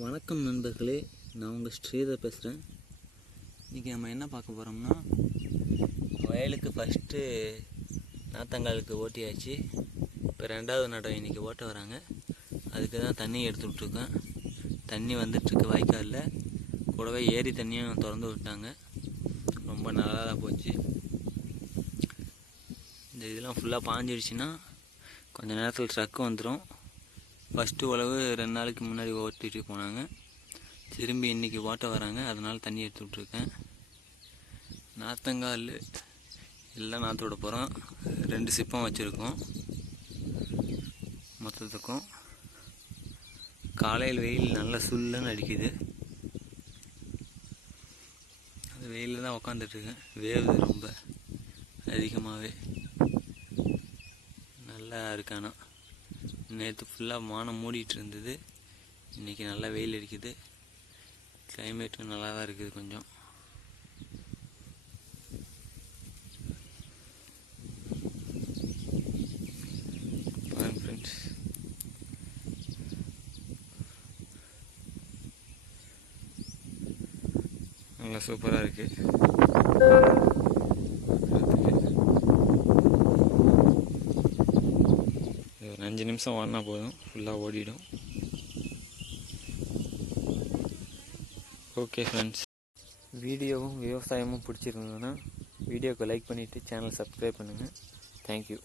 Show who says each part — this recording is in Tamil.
Speaker 1: வணக்கம் நண்பர்களே நான் உங்கள் ஸ்ரீதர் பேசுகிறேன் இன்றைக்கி நம்ம என்ன பார்க்க போகிறோம்னா வயலுக்கு ஃபஸ்ட்டு நாத்தங்காலுக்கு ஓட்டியாச்சு. இப்போ ரெண்டாவது நடவு இன்றைக்கி ஓட்ட வராங்க. அதுக்கு தான் தண்ணி எடுத்து விட்ருக்கேன் தண்ணி வந்துட்டுருக்கு வாய்க்காலில். கூடவே ஏரி தண்ணியும் திறந்து விட்டாங்க. ரொம்ப நல்லா தான் போச்சு. இந்த இதெல்லாம் ஃபுல்லாக பாஞ்சிடுச்சுன்னா கொஞ்சம் நேரத்தில் ட்ரக்கு வந்துடும் ஃபஸ்ட்டு உழவு ரெண்டு நாளைக்கு முன்னாடி ஓட்டிட்டு போனாங்க. திரும்பி இன்றைக்கி ஓட்ட வராங்க. அதனால் தண்ணி எடுத்து விட்ருக்கேன் நாத்தங்கால் எல்லாம் நாற்று விட போகிறோம் ரெண்டு சிப்பம் வச்சுருக்கோம். மொத்தத்துக்கும். காலையில் வெயில் நல்லா சுல்லுன்னு அடிக்குது. அது வெயிலில் தான் உக்காந்துட்ருக்கேன் வேவுது ரொம்ப. அதிகமாகவே நல்லா இருக்கானா நேற்று ஃபுல்லாக வானம் மூடிட்டு இருந்தது இன்றைக்கி நல்லா வெயில் அடிக்குது. கிளைமேட்டும் நல்லா தான் இருக்குது கொஞ்சம். ஃப்ரெண்ட்ஸ் நல்லா சூப்பராக இருக்குது ஒரு அஞ்சு நிமிஷம் ஓடினா போதும். ஃபுல்லாக ஓடிடும். ஓகே ஃப்ரெண்ட்ஸ் வீடியோவும் விவசாயமும் பிடிச்சிருந்ததுன்னா வீடியோக்கு லைக் பண்ணிவிட்டு சேனல் சப்ஸ்கிரைப் பண்ணுங்கள் தேங்க்யூ